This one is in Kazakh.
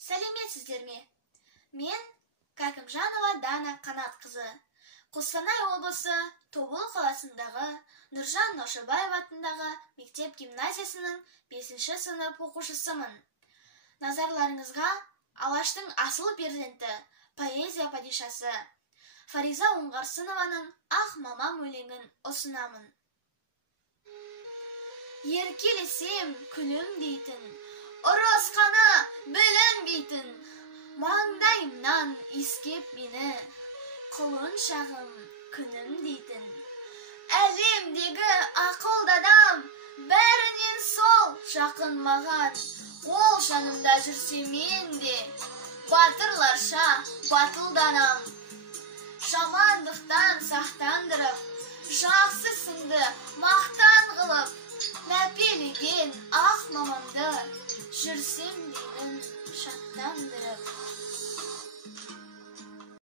Сәлеметсіздер ме? Мен Кәкімжанова Дана Қанат қызы. Қостанай облысы Тобыл қаласындағы Нұржан Наушабаев атындағы мектеп гимназиясының 5-ші сынып оқушысымын. Назарларыңызға Алаштың асыл перзенті, поэзия падишасы Фариза Оңғарсынованың «Ақ мамам» өлеңін ұсынамын. Еркелесем күлім дейтін, ұрысқаны білім дейтін, маңдайымнан искеп мені, құлын шағым күнім дейтін. Әлемдегі ақылды адам, бәрінен сол жақын маған, қол жанымда жүрсе мен де, батырларша батылданам. Жамандықтан сақтандырып, жақсы сынды мақтан қылып, мәпелеген ақ мамамды жүрсем деймін шаттандырып.